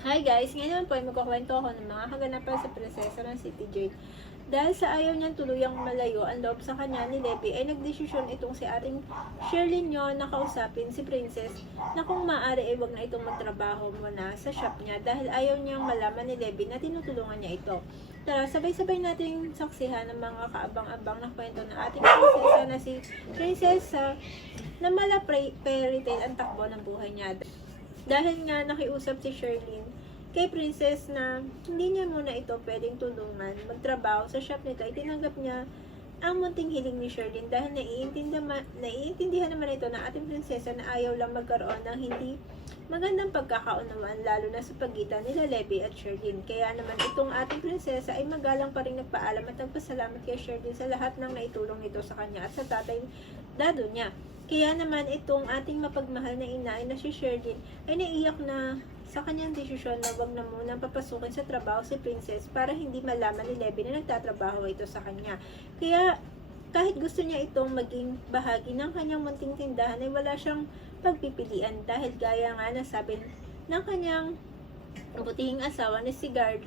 Hi guys! Ngayon po ay magkukwento ako ng mga kaganapan sa prinsesa ng City Jade. Dahil sa ayaw niyang tuluyang malayo ang loob sa kanya ni Levi ay nagdesisyon itong si ating Sherlyn nyo na kausapin si Princess na kung maaari ay wag na itong magtrabaho muna sa shop niya dahil ayaw niyang malaman ni Levi na tinutulungan niya ito. Tara, sabay-sabay nating saksihan ng mga kaabang-abang na kwento ng ating prinsesa na si Prinsesa na mala fairy tale ang takbo ng buhay niya. Dahil nga nakiusap si Sherlyn kay Princess na hindi niya muna ito pwedeng tulungan magtrabaho sa shop nito, ay tinanggap niya ang munting hiling ni Sherlyn dahil naiintindihan naman ito ng ating prinsesa na ayaw lang magkaroon ng hindi magandang pagkakaunawaan lalo na sa pagitan nila Levi at Sherlyn. Kaya naman itong ating prinsesa ay magalang pa rin nagpaalam at nagpasalamat kay Sherlyn sa lahat ng naitulong nito sa kanya at sa tatay dado niya. Kaya naman itong ating mapagmahal na inay na si Sherlyn ay naiyak na sa kanyang desisyon na wag na munang papasukin sa trabaho si Princess para hindi malaman ni Levi na nagtatrabaho ito sa kanya. Kaya kahit gusto niya itong maging bahagi ng kanyang munting tindahan ay wala siyang pagpipilian dahil gaya nga na sabi ng kanyang butihing asawa ni si Guard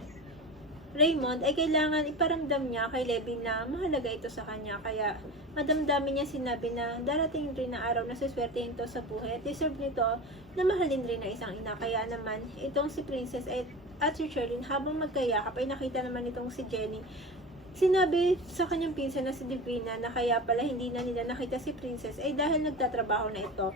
Raymond ay kailangan iparamdam niya kay Levi na mahalaga ito sa kanya. Kaya madamdamin niya sinabi na darating rin na araw na suswertehin ito sa buhay at deserve nito na mahalin rin na isang ina. Kaya naman itong si Princess at si Sherlyn habang magkayakap ay nakita naman itong si Jenny. Sinabi sa kanyang pinsan na si Divina na kaya pala hindi na nila nakita si Princess ay dahil nagtatrabaho na ito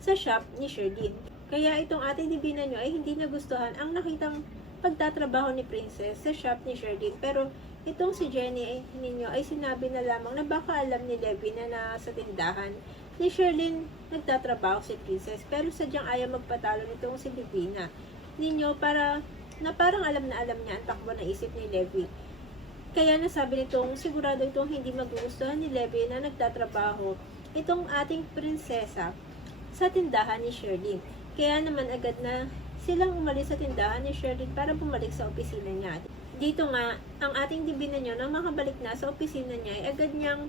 sa shop ni Sherlyn. Kaya itong ating Divina nyo ay hindi nagustuhan ang nakitang pagtatrabaho ni Princess sa shop ni Sherlyn. Pero itong si Jenny ninyo ay sinabi na lamang na baka alam ni Levi na nasa tindahan ni Sherlyn nagtatrabaho si Princess. Pero sadyang ayaw magpatalo nitong si Divina ninyo para na parang alam na alam niya ang takbo na isip ni Levi. Kaya nasabi nitong sigurado itong hindi magugustuhan ni Levi na nagtatrabaho itong ating prinsesa sa tindahan ni Sherlyn. Kaya naman agad na silang umalis sa tindahan ni Sherlyn para bumalik sa opisina niya. Dito nga, ang ating Divina nyo nang makabalik na sa opisina niya ay agad niyang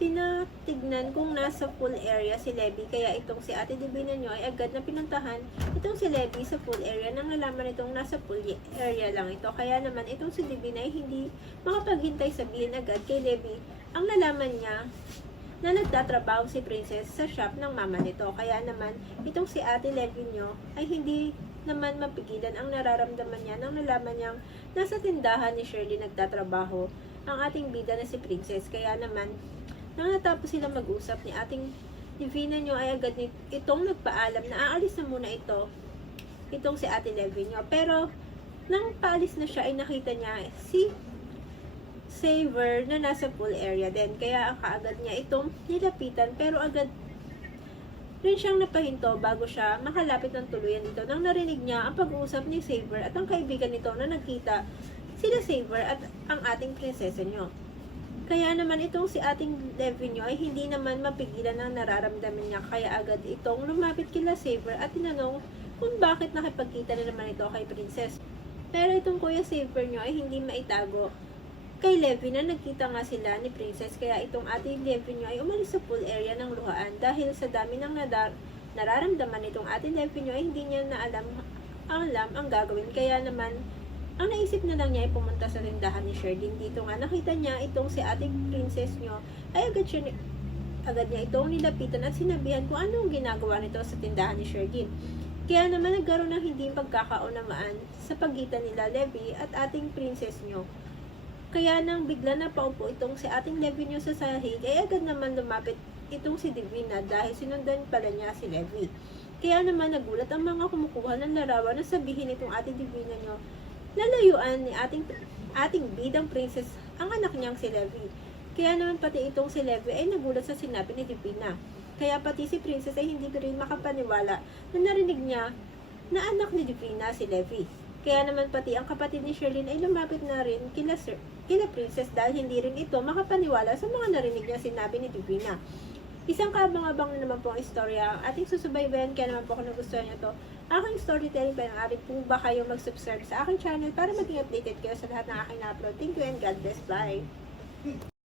tinatignan kung nasa full area si Levi. Kaya itong si ate Divina nyo ay agad na pinuntahan itong si Levi sa full area nang nalaman itong nasa full area lang ito. Kaya naman itong si Divina ay hindi makapaghintay sabihin agad kay Levi ang nalaman niya na nagtatrabaho si Princess sa shop ng mama nito. Kaya naman, itong si ate Levi nyo ay hindi naman mapigilan ang nararamdaman niya nang nalaman niyang nasa tindahan ni Sherlyn nagtatrabaho ang ating bida na si Princess. Kaya naman, nang natapos silang mag-usap ni ating Divina nyo ay agad itong nagpaalam na aalis na muna itong si ate Levi nyo. Pero, nang paalis na siya ay nakita niya si Saver na nasa pool area din. Kaya kaagad niya itong nilapitan pero agad rin siyang napahinto bago siya makalapit ng tuluyan nito nang narinig niya ang pag-uusap ni Saver at ang kaibigan nito na nagkita sila Saver at ang ating prinsesa nyo. Kaya naman itong si ating Levi nyo ay hindi naman mapigilan ang nararamdaman niya, kaya agad itong lumapit kila Saver at tinanong kung bakit nakipagkita na naman ito kay Princess. Pero itong kuya Saver nyo ay hindi maitago kay Levi na nagkita nga sila ni Princess. Kaya itong ating Levi nyo ay umalis sa pool area ng luhaan dahil sa dami ng nararamdaman itong ating Levi nyo ay hindi niya na alam ang gagawin. Kaya naman ang naisip na lang niya ay pumunta sa tindahan ni Sherlyn. Dito nga nakita niya itong si ating princess nyo ay agad niya itong nilapitan at sinabihan kung anong ginagawa nito sa tindahan ni Sherlyn. Kaya naman nagkaroon ng hindi pagkakaunamaan sa pagitan nila Levi at ating princess nyo. Kaya nang bigla na paupo itong si ating Levi nyo sa sahig, ay agad naman lumapit itong si Divina dahil sinundan pala niya si Levi. Kaya naman nagulat ang mga kumukuha ng larawan na sabihin itong ating Divina nyo lalayuan ni ating bidang princess ang anak niyang si Levi. Kaya naman pati itong si Levi ay nagulat sa sinabi ni Divina. Kaya pati si Princess ay hindi rin makapaniwala na narinig niya na anak ni Divina si Levi. Kaya naman pati ang kapatid ni Sherlyn ay lumapit na rin kila Princess dahil hindi rin ito makapaniwala sa mga narinig niya sinabi ni Divina. Isang kaabang-abang na naman po ang istorya ang ating susubaybayan. Kaya naman po kung nagustuhan niyo to aking storytelling, panaaari po ba kayo mag-subscribe sa aking channel para maging updated kayo sa lahat ng aking na-upload. Thank you and God bless. Bye!